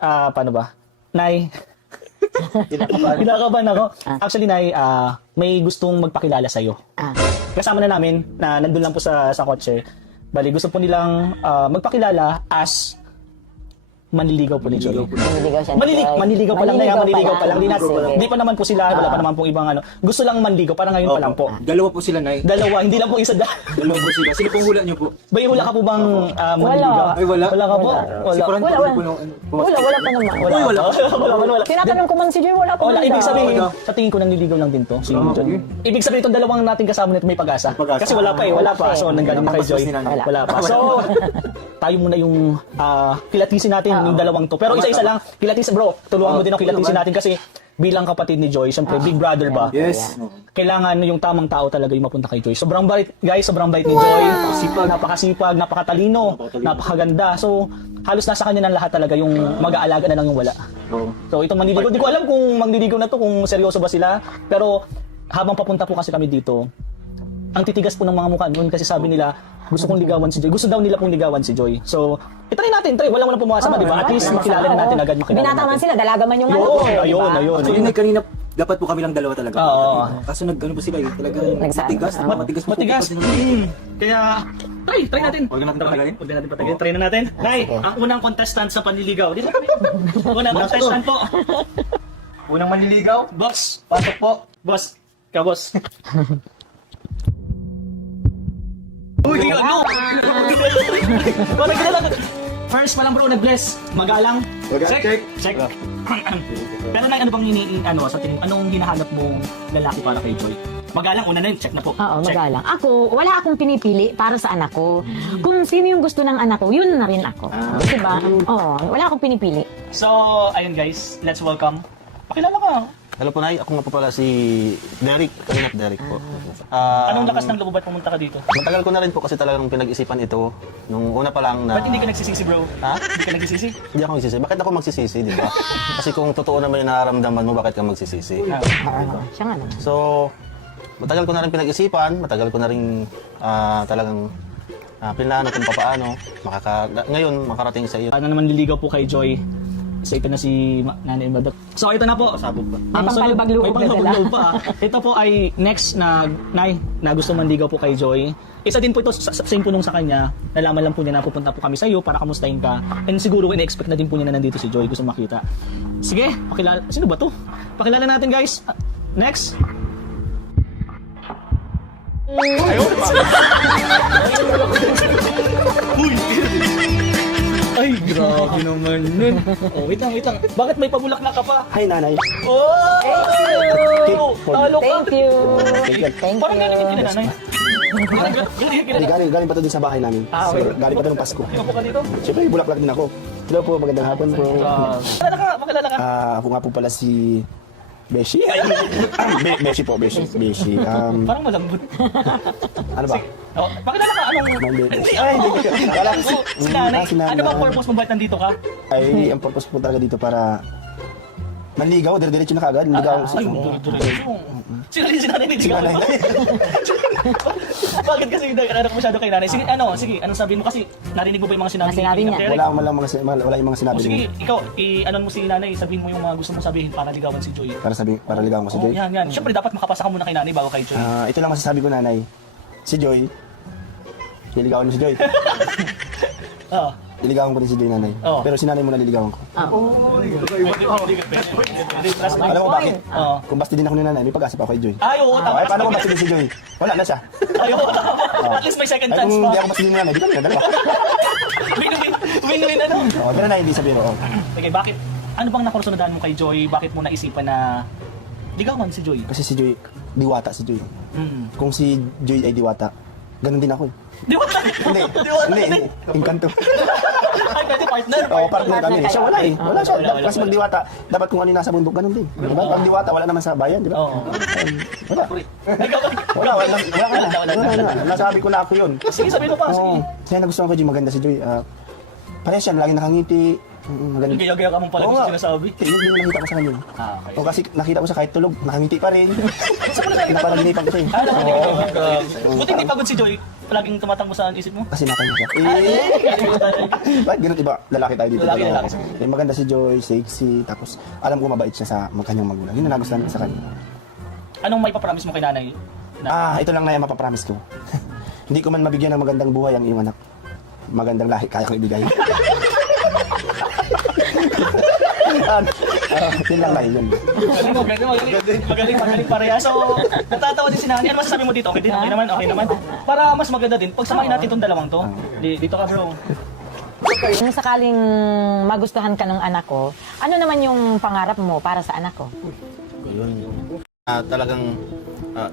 paano ba? Nay, kinakabahan ako. Actually, Nay, may gustong magpakilala sa'yo. Kasama na namin na nandun lang po sa kotse. Bali, gusto po nilang magpakilala as manliligaw po ni Joy. Manliligaw siya. Manliligaw pa lang na yan, manliligaw pa lang. Sige. Hindi pa naman po sila, wala pa naman pong ibang ano. Gusto lang manligaw, parang ngayon pa lang po. Dalawa po sila, Nay. Dalawa, hindi lang po isa. Dalawa po sila. Sino pong hula niyo po? Bay, wala ka po bang manliligaw? Ay, wala. Wala ka po? Si Fran Wala, po wala. po nung... Wala pa naman. Wala. Tinatanong ko man si Joy, wala pa Wala, naman. ibig sabihin, sa tingin ko nanliligaw lang din to. Si Joy. Ibig sabihin itong dalawang nating kasama nito may pag-asa. Pag-asa. Kasi wala pa eh, wala pa. So, nanggaling na kay Joy. Wala. Wala pa. So, tayo muna yung kilatisin natin yung dalawang to. Pero isa-isa lang, kilatisin bro. Tulungan mo din ako kilatisin natin kasi bilang kapatid ni Joy, syempre big brother ba? Yes. Kailangan yung tamang tao talaga yung mapunta kay Joy. Sobrang bait, guys, sobrang bait ni Joy. Napakasipag, napakatalino, napakaganda. So, halos nasa kanya ng lahat talaga yung mag-aalaga na lang yung wala. So, itong manliligaw, di ko alam kung manliligaw na to, kung seryoso ba sila. Pero, habang papunta po kasi kami dito, ang titigas po ng mga mukha noon kasi sabi nila, gusto kong ligawan si Joy. Gusto daw nila pong ligawan si Joy. So, itry natin, walang pumasama, di ba? At least makilala na natin agad, makilala Binata man natin. sila, dalaga man yung ano ko. Ayun. Actually, Nay, kanina dapat po kami lang dalawa talaga. Oo. Kaso nag-ano po sila eh. Talagang Nagsa- matigas. Matigas. Kaya, try natin. Huwag natin patagalin. Huwag natin patagalin. Try na natin. Nay, ang unang contestant sa panliligaw. Dito kami. Unang contestant po. Unang manliligaw. Boss. Pasok po. Boss. Ka, boss. Uy, ano? Parang kilala. First pa lang bro, nag-bless. Magalang. Check. Pero Nay, ano bang sa tingin mo? Anong hinahanap mong lalaki para kay Joy? Magalang, una na yun. Check na po. Oo, Check. magalang. Ako, wala akong pinipili para sa anak ko. Kung sino yung gusto ng anak ko, yun na rin ako. Diba? Oo, wala akong pinipili. So, ayun guys, let's welcome. Pakilala ka. Hello po, Nay. Ako nga po pala si Derek. Kalinap Derek po. Anong lakas ng loob at pumunta ka dito? Matagal ko na rin po kasi talagang pinag-isipan ito nung una pa lang na... Ba't hindi ka nagsisisi bro? Ha? Hindi ka nagsisisi? Hindi ako magsisisi. Bakit ako magsisisi, di ba? Kasi kung totoo naman yung nararamdaman mo, bakit ka magsisisi? Siya nga naman. So, matagal ko na rin pinag-isipan, matagal ko na rin talagang pinlano kung paano ngayon makarating sa iyo. Ano naman liligaw po kay Joy? So ito na si Nanay Madot. So ito na po. Sabog pa. May pangkalubag-loob May na pangkalubag-loob pa. Ito po ay next na Nay na gusto manligaw po kay Joy. Isa din po ito, same po nung sa kanya. Nalaman lang po niya na pupunta po kami sa iyo para kamustahin ka. And siguro in-expect na din po niya na nandito si Joy. Gusto makita. Sige, pakilala. Sino ba to? Pakilala natin guys. Next. Ayun. Uy. Ay, grabe naman nun. Oh, wait lang. Bakit may pabulaklak ka pa? Hi, Nanay. Oh! Talo ka. Thank you. Thank Parang galing you. ka nanay. Galing pa to din sa bahay namin. Okay. So, galing pa to ng Pasko. Ayoko ka dito. Siyempre, bulaklak din ako. Hello po, magandang hapon po. Makilala ka. Ako nga po pala si Beshi. Beshi po, Beshi. Parang malambot. Ano ba? Oh, pakilala ka. Anong... Mali. Hindi, Kala ko, si nanay. Si nanay. Ano bang purpose mo bakit nandito ka? Ay, ang purpose po talaga dito para manligaw, dire-diretso na kagad. Manligaw. Ay, duro-duro. Sinalin si nanay, hindi ka. Bakit kasi anak masyado kay nanay? Sige, anong sabihin mo? Kasi narinig mo ba yung mga sinabi Sinabi niya. Derek? Wala yung mga sinabi O sige, niya. ikaw, i-anon mo si nanay, sabihin mo yung mga gusto mong sabihin para ligawan si Joy. Para ligawan ko si Joy. Yan. Siyempre, dapat makapasa ka muna kay nanay bago kay Joy. Ito lang masasabi ko, nanay. Si Joy, niligawan mo si Joy. Oo. Niligawan ko rin si Joy, nanay. Oo. Pero si nanay mo naliligawan ko. Alam Alam mo bakit? Oo. Kung basti din ako ni nanay, may pag-asa pa ako kay Joy. Ay, oo, tama. Ay, paano kung basti din si Joy? Wala na siya. Ay, oo, tama. At least may second Ay, chance kung pa. hindi ako basti din ni nanay, di kami na dalawa. Win-win, ano? Pero na hindi sabihin ko. Sige, bakit? Ano bang nakursunodaan mo kay Joy? Bakit mo naisipan na ligawan si Joy? Kasi si Joy, diwata si Joy. Kung si Joy ay diwata, ganun din ako eh. Di ba? Hindi. Inkanto. Ay, pwede partner. Oo, partner kami. Siya wala eh. Wala siya. Wala. Kasi pag diwata, dapat kung ano yung nasa bundok, ganun din. Diba? Pag diwata, wala naman sa bayan, di ba? Oo. Wala. Wala. Nasabi ko na ako yun. Sige, sabihin mo pa. Sige. Oo. Kaya nagustuhan ko Joy, maganda si Joy. Parehas yan, lagi nakangiti. Maganda. Gaya-gaya ka mong pala Oo gusto nga. sinasabi. Yun yung nakita ko sa kanya. Okay. O kasi nakita ko siya kahit tulog, nakangiti pa rin. Napanaginipan ko siya eh. Buti hindi pagod si Joy. Palaging tumatakbo sa isip mo. Kasi nakanya siya. Bakit ganun iba? Lalaki tayo dito. Lalaki, dalawa. lalaki. Eh, maganda si Joy, sexy, tapos alam ko mabait siya sa kanyang magulang. Yun ang nagustuhan ko sa kanya. Anong may papromise mo kay nanay? Ito lang na yung mapapromise ko. Hindi ko man mabigyan ng magandang buhay ang iyong anak. Magandang lahi, kaya kong ibigay. Yun lang lahi, yun. Magaling pareha. So, natatawa din si nanay. Ano masasabi mo dito? Okay din, okay naman. Para mas maganda din, pagsamahin natin itong dalawang to. Dito ka bro. Kung sakaling magustuhan ka ng anak ko, ano naman yung pangarap mo para sa anak ko? Yun. Talagang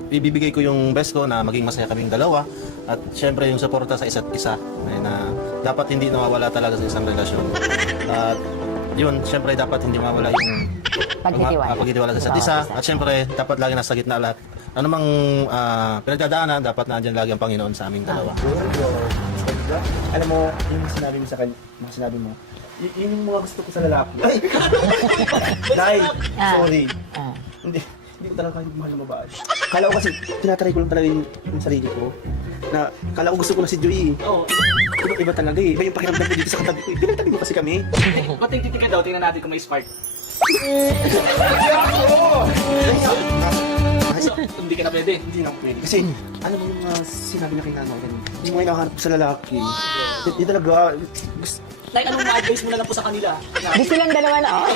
ibibigay ko yung best ko na maging masaya kaming dalawa at syempre yung suporta sa isa't isa na dapat hindi nawawala talaga sa isang relasyon. At yun, syempre dapat hindi mawala yung pagtitiwala sa isa't isa at syempre dapat lagi nasa gitna lahat. Ano mang pinagdadaanan, dapat nandiyan lagi ang Panginoon sa aming dalawa. Alam mo, yung sinabi mo sa kanya, sinabi mo, yun yung mga gusto ko sa lalaki. Ay! Dahil, sorry. Hindi ko talaga mahal ng babae. Kala ko kasi, tinatry ko lang talaga yung sarili ko. Na, kala ko gusto ko na si Joey. Oo. Iba talaga eh. Iba yung pakiramdam ko dito sa katabi ko. Pinatabi mo kasi kami. Pating-titig ka daw, tingnan natin kung may spark. So, hindi ka na pwede. Hindi na pwede. Kasi, alam mo yung sinabi niya kay nanay, ganun. Yung mga hinahanap ko sa lalaki. Yun talaga, Nay, anong ma-advise mo na lang po sa kanila? Di silang dalawa na, oh.